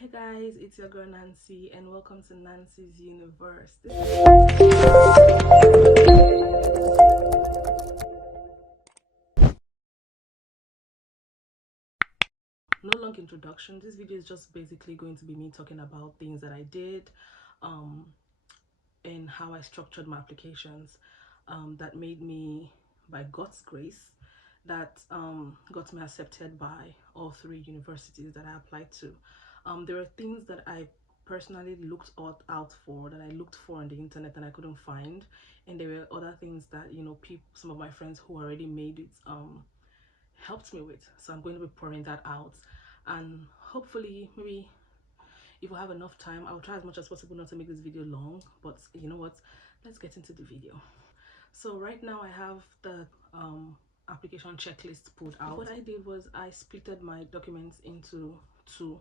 Hey guys, it's your girl Nancy and welcome to Nancy's Universe. No long introduction. This video is just basically going to be me talking about things that I did and how I structured my applications that made me, by God's grace, that got me accepted by all three universities that I applied to. There are things that I personally looked out for, that I looked for on the internet and I couldn't find, and there were other things that some of my friends who already made it helped me with. So I'm going to be pouring that out, and hopefully maybe if I have enough time, I'll try as much as possible not to make this video long, but you know what, let's get into the video. So right now I have the application checklist pulled out. What I did was I splitted my documents into two.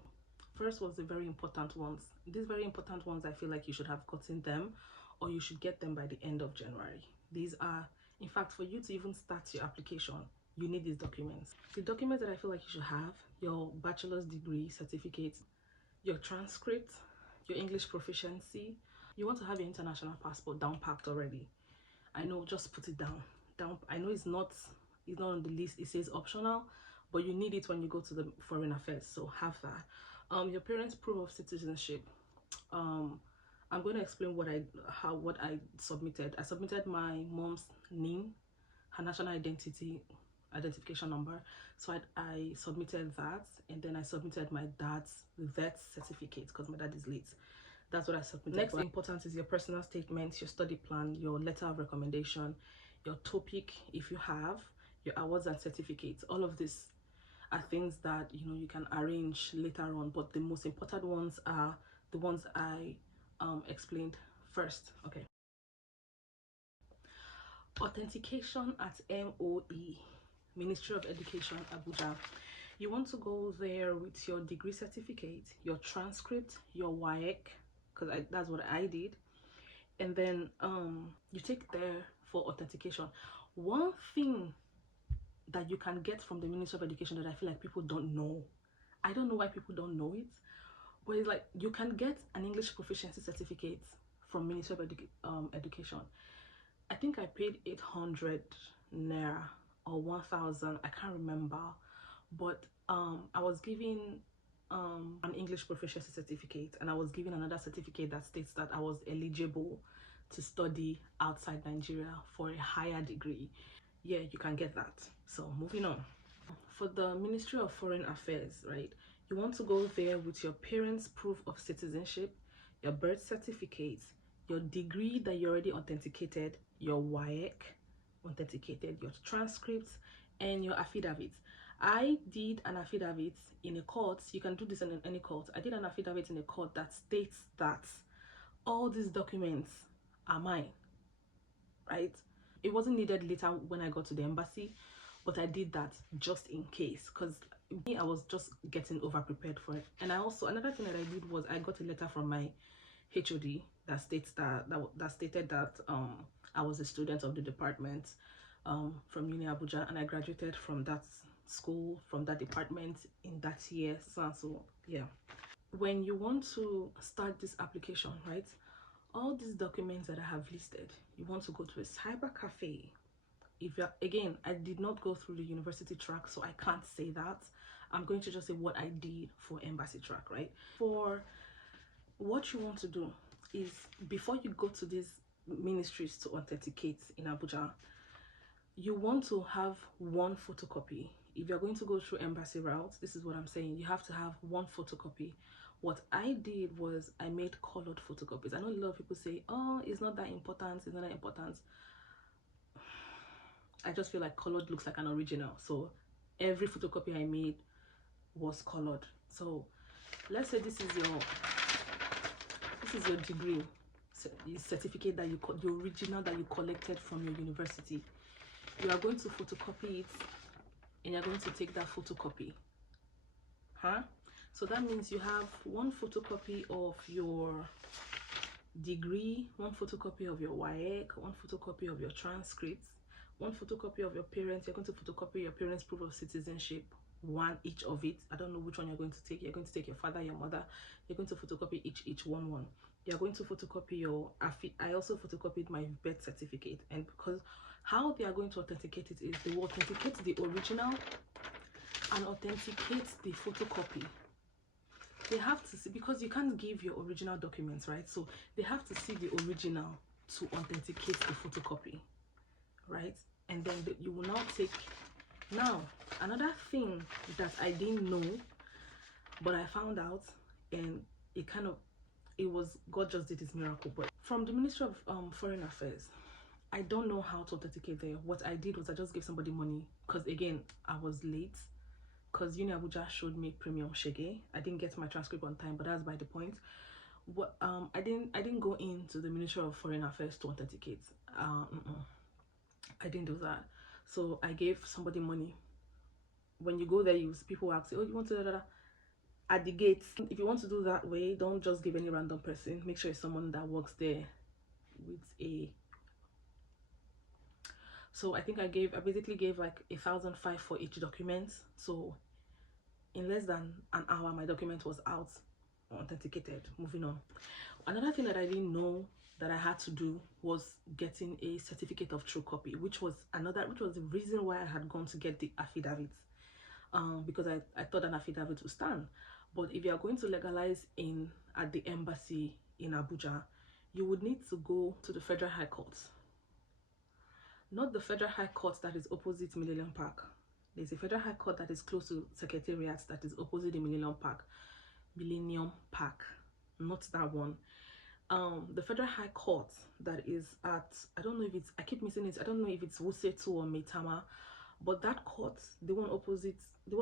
First was the very important ones. These very important ones, I feel like you should have gotten them, or you should get them by the end of January. These are, in fact, for you to even start your application, you need these documents. The documents that I feel like you should have: your bachelor's degree certificate, your transcript, your English proficiency. You want to have your international passport down packed already. I know, just put it down. I know it's not on the list, it says optional, but you need it when you go to the foreign affairs, so have that. Your parents' proof of citizenship. I'm going to explain what I submitted. I submitted my mom's name, her national identification number, so I submitted that, and then I submitted my dad's vet certificate because my dad is late. That's what I submitted. Next important is your personal statements, your study plan, your letter of recommendation, your topic if you have, your awards and certificates. All of this are things that you can arrange later on, but the most important ones are the ones I explained first. Okay. Authentication at MOE, Ministry of Education, Abuja. You want to go there with your degree certificate, your transcript, your WAEC, because that's what I did, and then you take there for authentication. One thing that you can get from the Ministry of Education that I feel like people don't know, I don't know why people don't know it, but it's like you can get an English proficiency certificate from Ministry of Education. I think I paid 800 naira or 1000, I can't remember, but I was given an English proficiency certificate, and I was given another certificate that states that I was eligible to study outside Nigeria for a higher degree. Yeah, you can get that. So moving on. For the Ministry of Foreign Affairs, right, you want to go there with your parents' proof of citizenship, your birth certificate, your degree that you already authenticated, your WAEC authenticated, your transcripts, and your affidavit. I did an affidavit in a court. You can do this in any court. I did an affidavit in a court that states that all these documents are mine, right? It wasn't needed later when I got to the embassy, but I did that just in case, because I was just getting over prepared for it. And I also, another thing that I did was I got a letter from my HOD that states that stated that I was a student of the department from Uni Abuja, and I graduated from that school, from that department in that year. So yeah, when you want to start this application, right, all these documents that I have listed, you want to go to a cyber cafe. If you're, again, I did not go through the university track, so I can't say that. I'm going to just say what I did for embassy track, right? For what you want to do is, before you go to these ministries to authenticate in Abuja, you want to have one photocopy. If you're going to go through embassy routes, this is what I'm saying, you have to have one photocopy. What I did was I made colored photocopies. I know a lot of people say, oh, it's not that important, it's not that important. I just feel like colored looks like an original, so every photocopy I made was colored. So let's say this is your degree certificate that the original that you collected from your university. You are going to photocopy it, and you're going to take that photocopy, so that means you have one photocopy of your degree, one photocopy of your WAEC, one photocopy of your transcripts, one photocopy of your parents. You're going to photocopy your parents' proof of citizenship, one each of it. I don't know which one you're going to take. You're going to take your father, your mother. You're going to photocopy each one. You're going to photocopy your I also photocopied my birth certificate, and because how they are going to authenticate it is they will authenticate the original and authenticate the photocopy. They have to see, because you can't give your original documents, right? So they have to see the original to authenticate the photocopy, right? And then you will now take. Now another thing that I didn't know, but I found out, and it was God just did his miracle. But from the Ministry of Foreign Affairs, I don't know how to authenticate there. What I did was I just gave somebody money, because again I was late, because Uni Abuja showed me premium shege. I didn't get my transcript on time, but that's by the point. What I didn't go into the Ministry of Foreign Affairs to authenticate. I didn't do that. So I gave somebody money. When you go there, people ask you, oh, you want to da, da, da. At the gate, if you want to do that way, don't just give any random person. Make sure it's someone that works there with a. So I think I basically gave like 1,500 for each document. So in less than an hour, my document was out, authenticated. Moving on. Another thing that I didn't know that I had to do was getting a certificate of true copy, which was the reason why I had gone to get the affidavit. Because I thought an affidavit would stand. But if you are going to legalize at the embassy in Abuja, you would need to go to the Federal High Court. Not the Federal High Court that is opposite Millennium Park. There's a Federal High Court that is close to Secretariat that is opposite the Millennium Park. Not that one. The Federal High Court that is at, I don't know if it's, I keep missing it, I don't know if it's Wuse 2 or Maitama, but that court, the one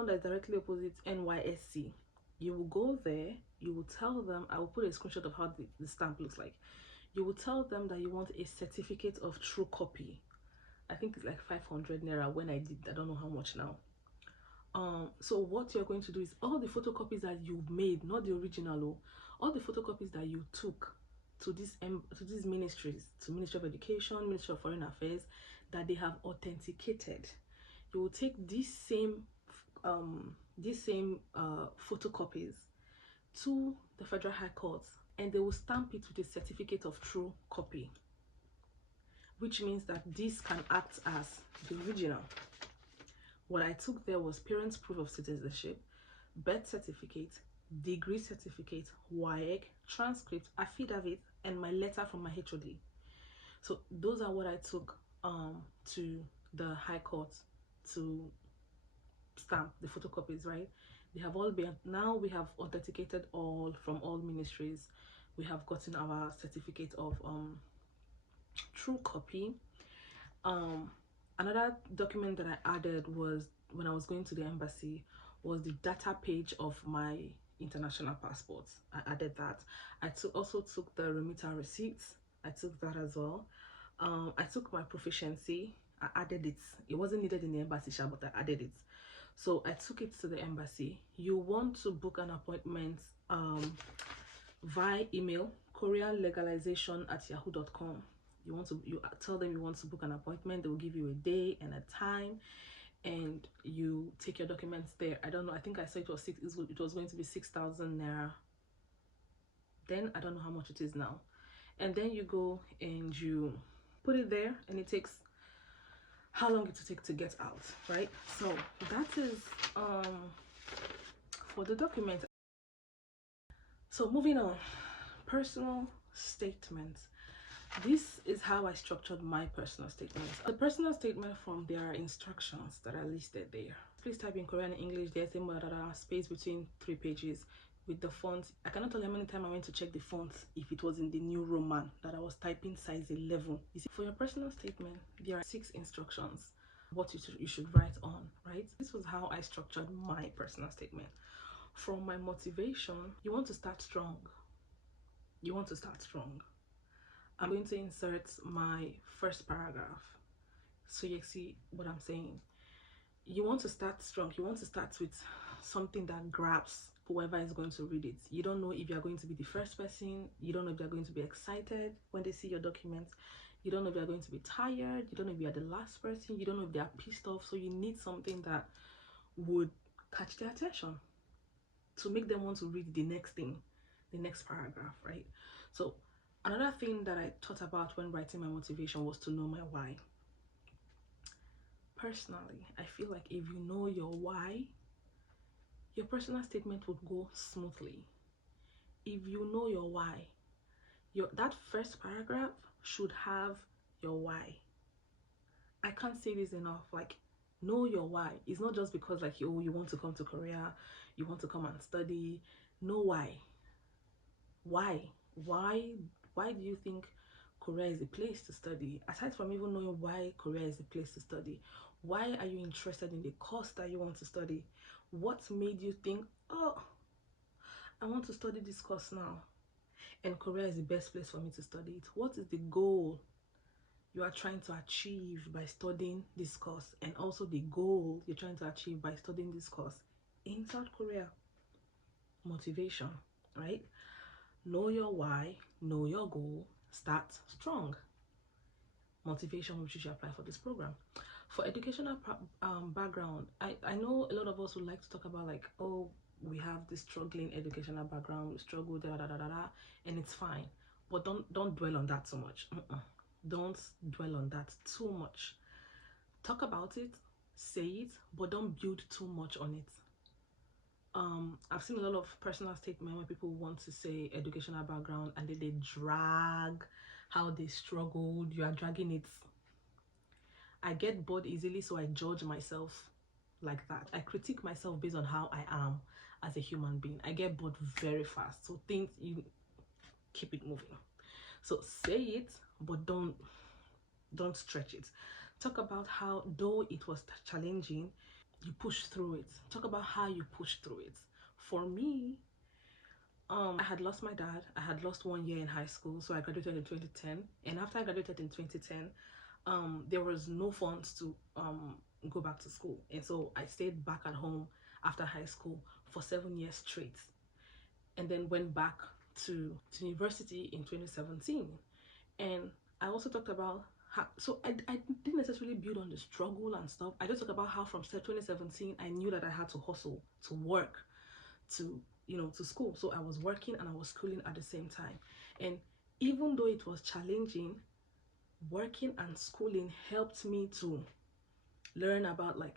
that is directly opposite NYSC, you will go there, you will tell them, I will put a screenshot of how the stamp looks like. You will tell them that you want a certificate of true copy. I think it's like 500 naira when I did, I don't know how much now. So what you're going to do is all the photocopies that you've made, not the original, all the photocopies that you took to these ministries, to Ministry of Education, Ministry of Foreign Affairs, that they have authenticated, you will take these same photocopies to the Federal High Court, and they will stamp it with a certificate of true copy, which means that this can act as the original. What I took there was parents' proof of citizenship, birth certificate, degree certificate, WAEC, transcript, affidavit, and my letter from my HOD. So those are what I took to the High Court to stamp the photocopies, right? They have all been, now we have authenticated all from all ministries. We have gotten our certificate of true copy. Another document that I added was, when I was going to the embassy, was the data page of my international passports. I added that. I also took the remitter receipts. I took that as well. I took my proficiency. I added it. It wasn't needed in the embassy, but I added it. So I took it to the embassy. You want to book an appointment via email, koreanlegalization@yahoo.com. You tell them you want to book an appointment. They will give you a day and a time, and you take your documents there. I don't know, I think I said it was going to be 6,000 naira. Then I don't know how much it is now. And then you go and you put it there, and it takes how long it will take to get out, right? So that is for the document. So moving on, personal statements. This is how I structured my personal statements. The personal statement from their instructions that are listed there. Please type in Korean and English. There's a space between 3 pages with the font. I cannot tell you how many times I went to check the font if it was in the new Roman that I was typing size 11. You see, for your personal statement, there are 6 instructions what you should write on, right? This was how I structured my personal statement. From my motivation, you want to start strong. You want to start strong. I'm going to insert my first paragraph so you see what I'm saying. You want to start strong. You want to start with something that grabs whoever is going to read it. You don't know if you're going to be the first person. You don't know if they're going to be excited when they see your documents. You don't know if they're going to be tired. You don't know if you're the last person. You don't know if they're pissed off. So you need something that would catch their attention, to make them want to read the next thing, the next paragraph, right? So another thing that I thought about when writing my motivation was to know my why. Personally, I feel like if you know your why, your personal statement would go smoothly. If you know your why, that first paragraph should have your why. I can't say this enough. Like, know your why. It's not just because like you want to come to Korea, you want to come and study. Know why. Why? Why do you think Korea is a place to study? Aside from even knowing why Korea is a place to study, why are you interested in the course that you want to study? What made you think, oh, I want to study this course now, and Korea is the best place for me to study it? What is the goal you are trying to achieve by studying this course, and also the goal you're trying to achieve by studying this course in South Korea? Motivation, right? Know your why, know your goal, start strong. Motivation, which you should apply for this program. For educational background, I know a lot of us would like to talk about like, oh, we have this struggling educational background, we struggle, da da da da da, and it's fine. But don't dwell on that too much. Don't dwell on that too much. Talk about it, say it, but don't build too much on it. I've seen a lot of personal statement where people want to say educational background and then they drag how they struggled. You are dragging it. I get bored easily, so I judge myself like that. I critique myself based on how I am as a human being. I get bored very fast, so things, you keep it moving. So say it, but don't stretch it. Talk about how, though it was challenging, you pushed through it. Talk about how you pushed through it. For me, I had lost my dad. I had lost 1 year in high school, so I graduated in 2010. And after I graduated in 2010, there was no funds to go back to school, and so I stayed back at home after high school for 7 years straight, and then went back to university in 2017. And I also talked about how, so I didn't necessarily build on the struggle and stuff. I just talked about how from 2017 I knew that I had to hustle, to work, to to school. So I was working and I was schooling at the same time. And even though it was challenging, working and schooling helped me to learn about like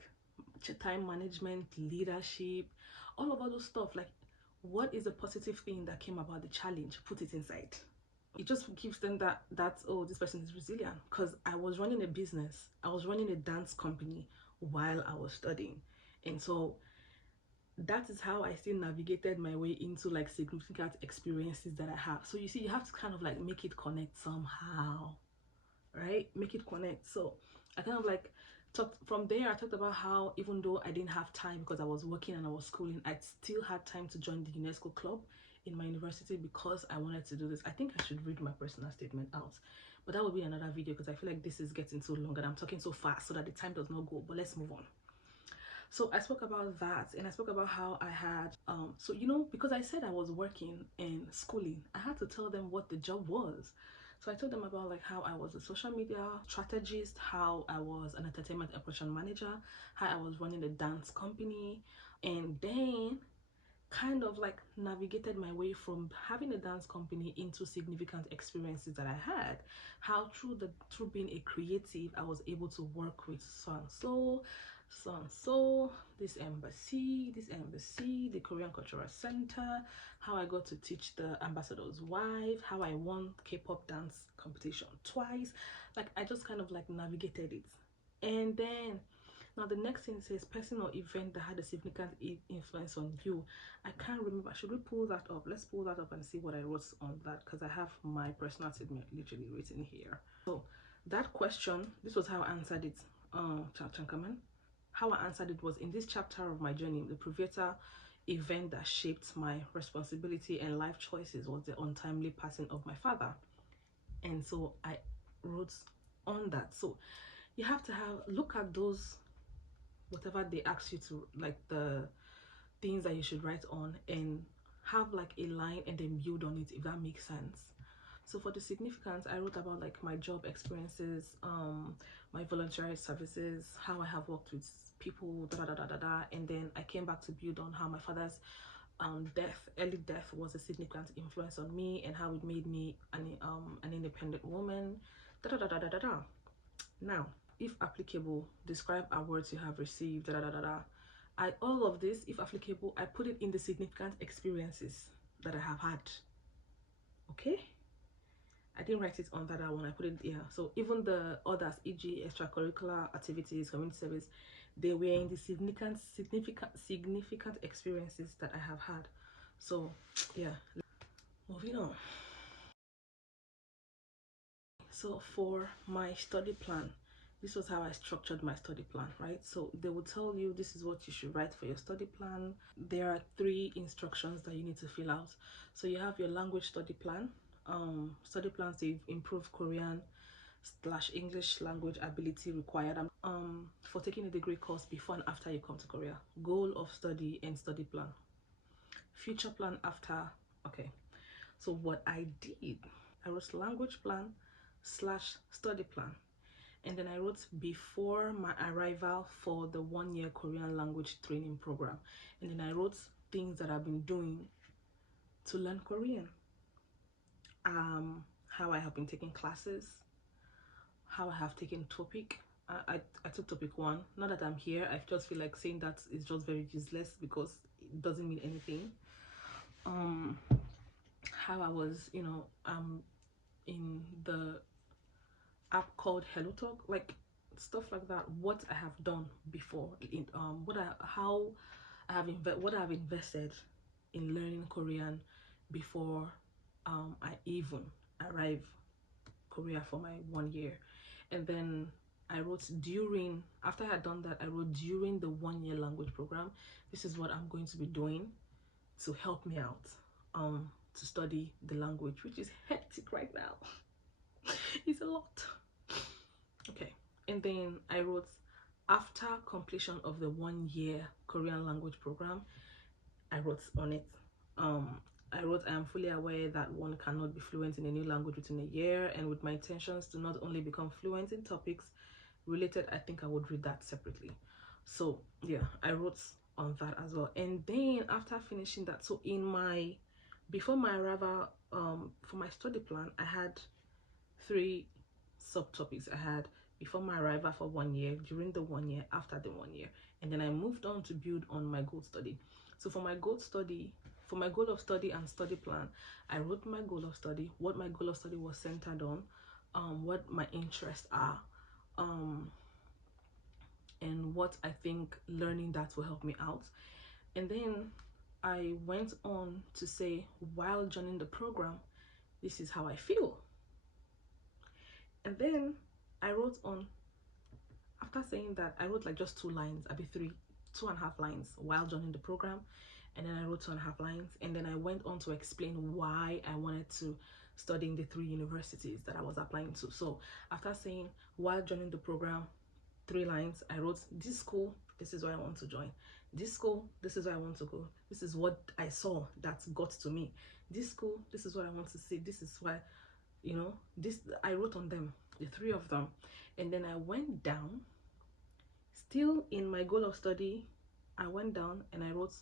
time management, leadership, all of those stuff. Like, what is the positive thing that came about the challenge? Put it inside. It just gives them that oh, this person is resilient. Because I was running a business, I was running a dance company while I was studying, and so that is how I still navigated my way into like significant experiences that I have. So you see, you have to kind of like make it connect somehow, right? Make it connect. So I kind of like talked from there. I talked about how even though I didn't have time because I was working and I was schooling, I still had time to join the UNESCO club in my university because I wanted to do this. I think I should read my personal statement out, but that will be another video because I feel like this is getting too long and I'm talking so fast so that the time does not go. But let's move on. So I spoke about that, and I spoke about how I had so because I said I was working and schooling, I had to tell them what the job was. So I told them about like how I was a social media strategist, how I was an entertainment operation manager, how I was running a dance company, and then kind of like navigated my way from having a dance company into significant experiences that I had. How through being a creative, I was able to work with so and so, this embassy, the Korean Cultural Center, how I got to teach the ambassador's wife, how I won K-pop dance competition twice. Like, I just kind of like navigated it. And then now the next thing says person or event that had a significant influence on you. I can't remember. Should we pull that up? Let's pull that up and see what I wrote on that, because I have my personal statement literally written here. So that question, this was how I answered it. How I answered it was, in this chapter of my journey, the pivotal event that shaped my responsibility and life choices was the untimely passing of my father. And so I wrote on that. So you have to look at those, whatever they ask you to, like the things that you should write on, and have like a line and then build on it, if that makes sense. So for the significance, I wrote about like my job experiences, my voluntary services, how I have worked with people, and then I came back to build on how my father's early death was a significant influence on me, and how it made me an independent woman, Now, if applicable, describe awards you have received, all of this, if applicable, I put it in the significant experiences that I have had. Okay, I didn't write it on that one, I put it here. So even the others, e.g. extracurricular activities, community service, they were in the significant experiences that I have had. So yeah, moving on. So for my study plan, this was how I structured my study plan, right? So they will tell you this is what you should write for your study plan. There are 3 instructions that you need to fill out. So you have your language study plan. Study plans to improve Korean / English language ability required for taking a degree course before and after you come to Korea. Goal of study and study plan. Future plan after. Okay, so what I did, I wrote language plan / study plan, and then I wrote before my arrival for the 1-year Korean language training program, and then I wrote things that I've been doing to learn Korean, how I have been taking classes, how I have taken topic. I took topic 1. Not that I'm here, I just feel like saying that is just very useless because it doesn't mean anything. How I was, in the app called Hello Talk, like stuff like that. What I have done before, in what I have invested in learning Korean before I even arrive Korea for my 1 year. And then I wrote after I had done that, I wrote during the 1-year language program, this is what I'm going to be doing to help me out to study the language, which is hectic right now. It's a lot. Okay, and then I wrote after completion of the 1-year Korean language program, I wrote on it. I wrote, I am fully aware that one cannot be fluent in a new language within a year, and with my intentions to not only become fluent in topics related, I think I would read that separately. So yeah, I wrote on that as well. And then after finishing that, so before my arrival for my study plan, I had 3 subtopics. I had before my arrival for 1 year, during the 1 year, after the 1 year, and then I moved on to build on my goal study. So for my goal of study and study plan, I wrote my goal of study, what my goal of study was centered on, what my interests are, and what I think learning that will help me out. And then I went on to say, while joining the program, this is how I feel. And then I wrote on, after saying that, I wrote like just 2 lines, I'd be 2.5 lines while joining the program. And then I wrote 2.5 lines, and then I went on to explain why I wanted to study in the 3 universities that I was applying to. So after saying while joining the program, 3 lines, I wrote, this school, this is why I want to join. This school, this is where I want to go. This is what I saw that got to me. This school, this is what I want to see. This is why, I wrote on them, the 3 of them. And then I went down, still in my goal of study, I went down and I wrote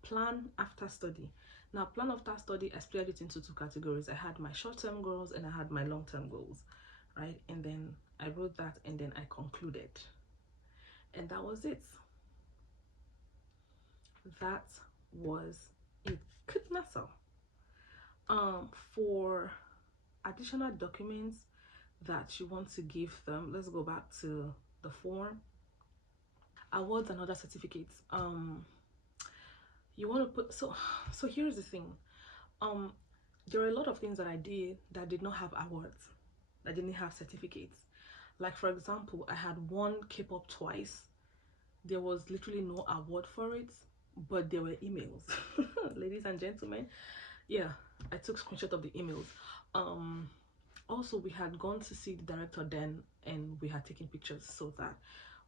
plan after study. Now, plan after study, I split it into 2 categories. I had my short-term goals and I had my long-term goals, right? And then I wrote that, and then I concluded. And that was it. That was it. Nasa. For additional documents that you want to give them, let's go back to the form. Awards and other certificates. You want to put, so here's the thing. There are a lot of things that I did not have awards, that didn't have certificates. Like, for example, I had won K-pop twice. There was literally no award for it, but there were emails. Ladies and gentlemen, yeah, I took screenshot of the emails. Also, we had gone to see the director then, and we had taken pictures. So that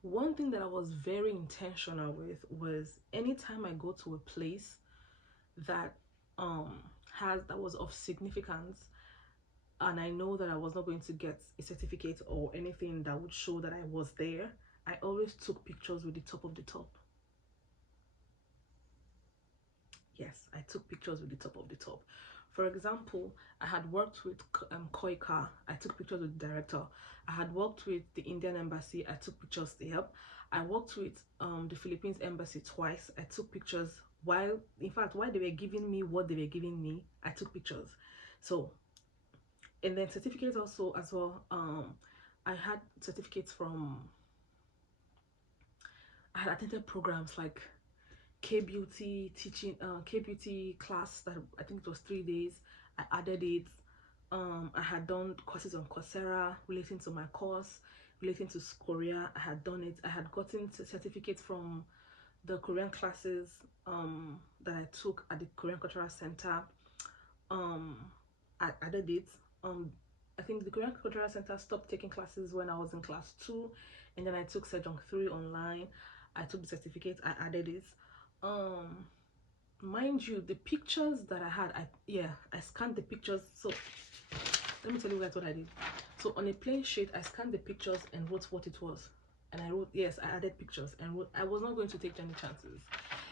one thing that I was very intentional with was, anytime I go to a place that was of significance, and I know that I was not going to get a certificate or anything that would show that I was there, I always took pictures with the top of the top. Yes, I took pictures with the top of the top. For example, I had worked with Koika. I took pictures with the director. I had worked with the Indian embassy. I took pictures there. I worked with the Philippines embassy twice. I took pictures while, in fact, while they were giving me what they were giving me, I took pictures. So, and then certificates also as well. I had certificates from, I had attended programs like K-beauty teaching, K-beauty class that I think it was 3 days. I added it. I had done courses on Coursera relating to my course, relating to Korea. I had done it. I had gotten certificates from the Korean classes that I took at the Korean Cultural Center. I added it. I think the Korean Cultural Center stopped taking classes when I was in class 2, and then I took Sejong 3 online. I took the certificate. I added it. Mind you, the pictures that I had, I scanned the pictures. So let me tell you guys what I did. So on a plain sheet, I scanned the pictures and wrote what it was, and I wrote, yes, I added pictures and wrote, I was not going to take any chances,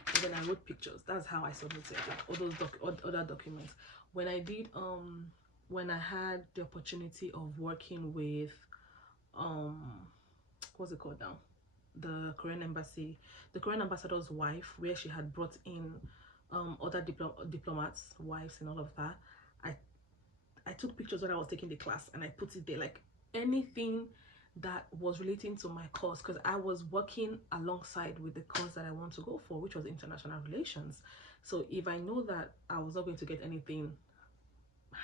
and then I wrote pictures. That's how I submitted like all those other documents. When I did when I had the opportunity of working with what's it called now, the Korean embassy, the Korean ambassador's wife, where she had brought in other diplomats wives and all of that, I took pictures when I was taking the class and I put it there, like anything that was relating to my course, because I was working alongside with the course that I want to go for, which was international relations. So if I know that I was not going to get anything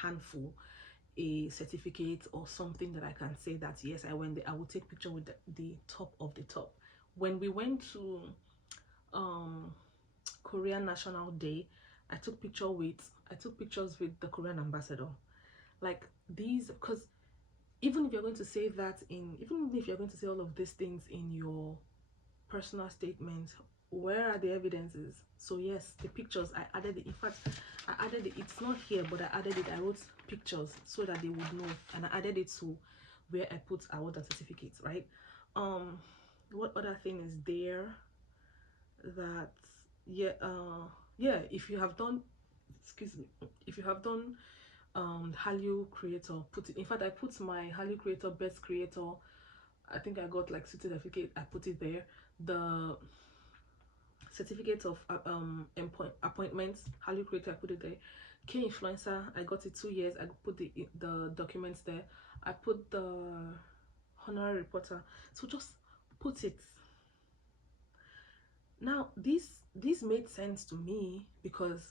handful, a certificate or something that I can say that yes, I went there, I will take picture with the top of the top. When we went to Korean National Day, I took pictures with the Korean ambassador. Like these, because even if you're going to say that in, even if you're going to say all of these things in your personal statement, where are the evidences? So yes, the pictures, I added it. In fact, I added it. It's not here, but I added it. I wrote pictures so that they would know, and I added it to where I put award and certificates, right? What other thing is there that, if you have done, excuse me, if you have done Hallyu creator, put it, in fact I put my Hallyu creator, best creator, I think I got like certificate, I put it there. The certificate of appointments, Hallyu creator, I put it there. K influencer, I got it 2 years, I put the documents there. I put the honorary reporter, so just put it. Now this made sense to me because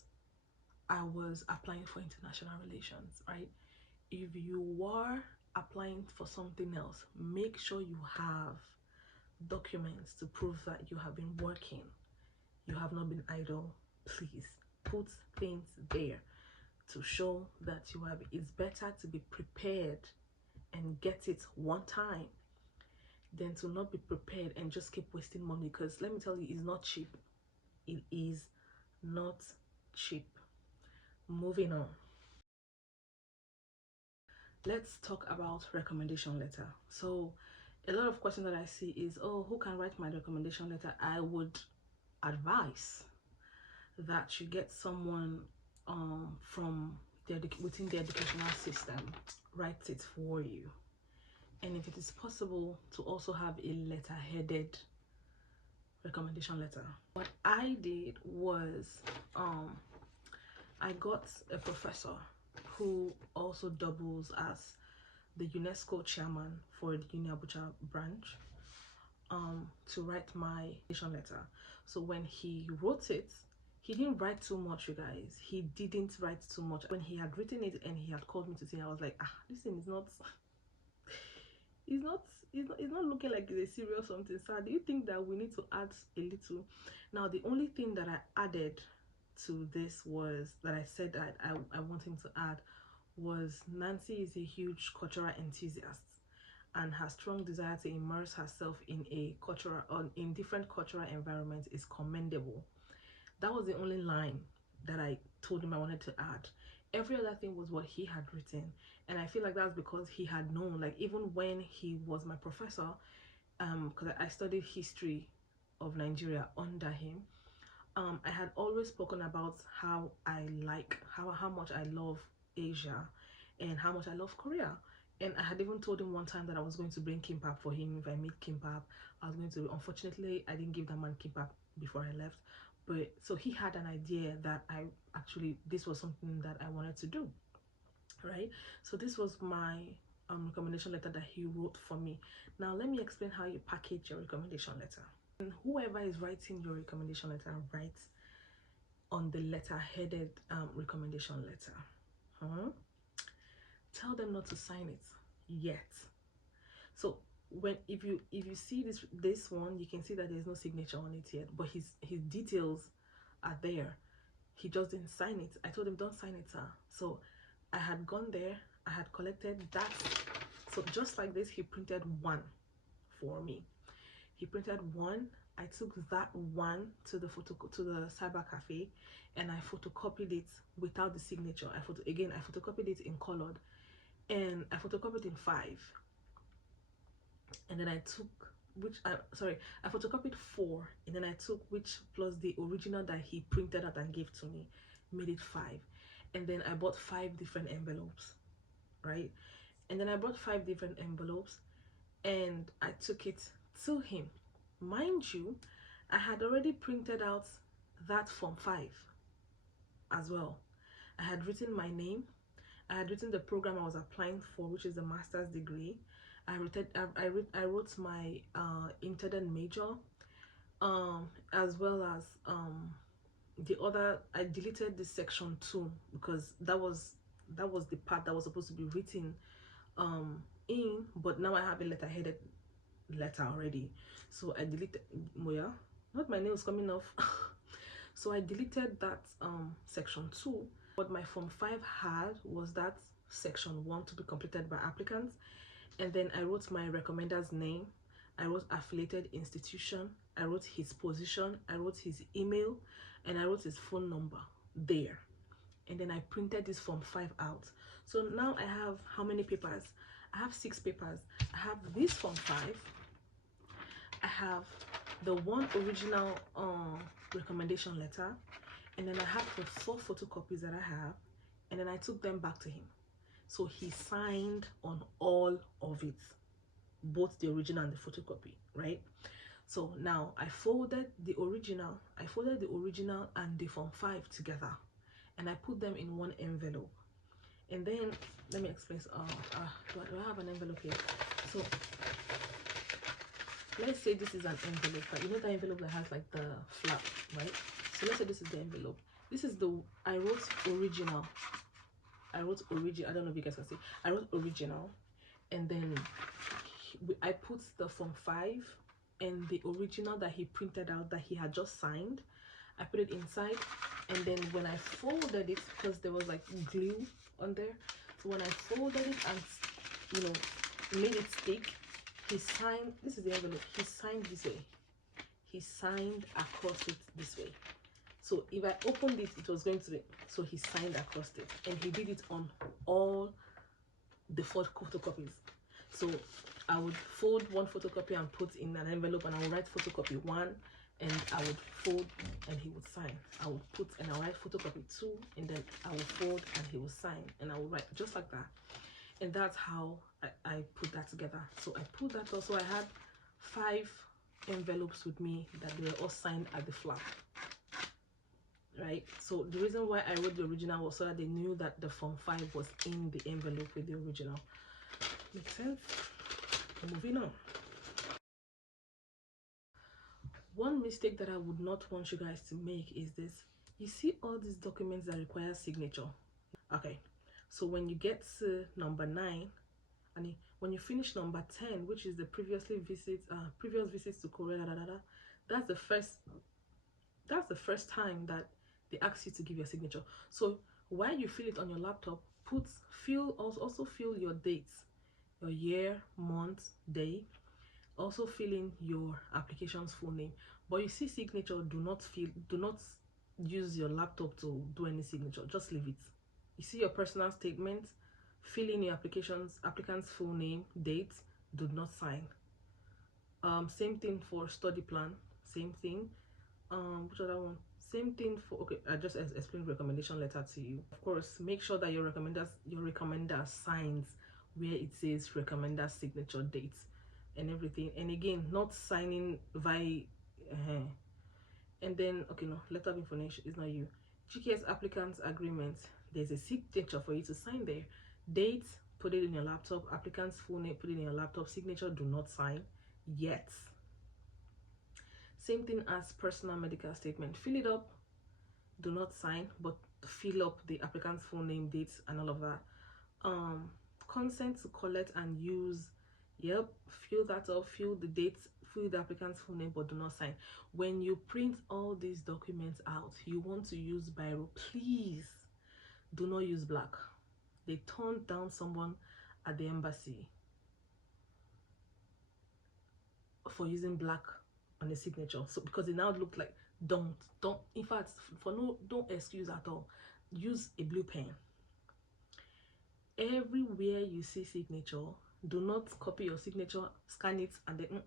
I was applying for international relations, right? If you are applying for something else, make sure you have documents to prove that you have been working, you have not been idle. Please put things there to show that you have. It's better to be prepared and get it one time than to not be prepared and just keep wasting money, because let me tell you, it's not cheap. It is not cheap. Moving on, let's talk about recommendation letter. So a lot of questions that I see is, oh, who can write my recommendation letter? I would advise that you get someone from within the educational system write it for you, and if it is possible to also have a letter headed recommendation letter. What I did was I got a professor who also doubles as the UNESCO chairman for the Uni Abuja branch to write my recommendation letter. So when he wrote it, he didn't write too much, you guys. He didn't write too much. When he had written it and he had called me to say, I was like, this thing is not, it's not looking like it's a serious something. So do you think that we need to add a little? Now the only thing that I added to this was that I said that I want him to add was, Nancy is a huge cultural enthusiast and her strong desire to immerse herself in in different cultural environments is commendable. That was the only line that I told him I wanted to add. Every other thing was what he had written. And I feel like that's because he had known, like even when he was my professor, because I studied history of Nigeria under him, I had always spoken about how I like, how much I love Asia and how much I love Korea. And I had even told him one time that I was going to bring kimbap for him. If I made kimbap, I was going to, unfortunately I didn't give that man kimbap before I left, but so he had an idea that I actually, this was something that I wanted to do, right? So this was my recommendation letter that he wrote for me. Now let me explain how you package your recommendation letter. And whoever is writing your recommendation letter writes on the letter headed recommendation letter. Tell them not to sign it yet. So when if you see this one, you can see that there's no signature on it yet, but his details are there. He just didn't sign it. I told him, don't sign it, sir. So I had gone there, I had collected that. So just like this, he printed one for me. He printed one. I took that one to the cyber cafe, and I photocopied it without the signature. I photocopied it in colored, and I photocopied in 5. And then I took I photocopied 4, and then I took which plus the original that he printed out and gave to me, made it 5. And then I bought 5 different envelopes, right? And then I bought 5 different envelopes, and I took it to him. Mind you, I had already printed out that Form 5 as well. I had written my name, I had written the program I was applying for, which is a master's degree. I wrote my intended major, as well as the other. I deleted the section 2 because that was the part that was supposed to be written in, but now I have a letter-headed letter already, so I deleted. Moya, not my nails coming off. So I deleted that section 2. What my Form 5 had was that section 1 to be completed by applicants, and then I wrote my recommender's name, I wrote affiliated institution, I wrote his position, I wrote his email, and I wrote his phone number there. And then I printed this Form 5 out. So now I have how many papers? I have 6 papers. I have this Form 5, I have the one original recommendation letter, and then I have the 4 photocopies that I have, and then I took them back to him. So he signed on all of it, both the original and the photocopy, right? So now I folded the original and the Form 5 together, and I put them in one envelope. And then let me explain. Do I have an envelope here? So let's say this is an envelope, right? You know the envelope that has like the flap, right? So let's say this is the envelope. This is the, I wrote original. I don't know if you guys can see. I wrote original, and then I put the Form 5 and the original that he printed out that he had just signed. I put it inside, and then when I folded it, because there was like glue on there, so when I folded it and made it stick, he signed. This is the envelope. He signed this way. He signed across it this way. So if I opened it, it was going to be, so he signed across it, and he did it on all the 4 photocopies. So I would fold one photocopy and put in an envelope, and I would write photocopy 1, and I would fold and he would sign. I would put and I write photocopy 2, and then I would fold and he would sign, and I would write just like that. And that's how I put that together. So I put that also. I had 5 envelopes with me that they were all signed at the flap, right? So the reason why I wrote the original was so that they knew that the Form 5 was in the envelope with the original. Makes sense? Moving on. One mistake that I would not want you guys to make is this. You see all these documents that require signature. Okay, so when you get to number 9, and when you finish number 10, which is the previous visits to Korea, that's the first time that they ask you to give your signature. So while you fill it on your laptop, also fill your dates, your year, month, day. Also fill in your application's full name. But you see signature, do not use your laptop to do any signature. Just leave it. You see your personal statement, fill in your applicant's full name, date, do not sign. Same thing for study plan, same thing. Which other one? Same thing for, okay, I just explained recommendation letter to you. Of course, make sure that your recommender signs where it says recommender signature, date, and everything. And again, not signing via and then, okay, no, letter of information is not you. GKS applicant's agreement, there's a signature for you to sign there. Date, put it in your laptop. Applicant's full name, put it in your laptop. Signature, do not sign yet. Same thing as personal medical statement. Fill it up, do not sign, but fill up the applicant's full name, dates, and all of that. Consent to collect and use, yep, fill that up, fill the dates, fill the applicant's full name, but do not sign. When you print all these documents out, you want to use biro, please do not use black. They turned down someone at the embassy for using black on the signature, so because it now looked like, don't in fact, for no, don't excuse at all, use a blue pen. Everywhere you see signature, do not copy your signature, scan it, and then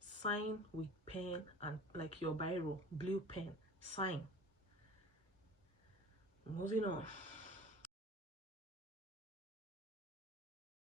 sign with pen, and like your biro, blue pen, sign. Moving on.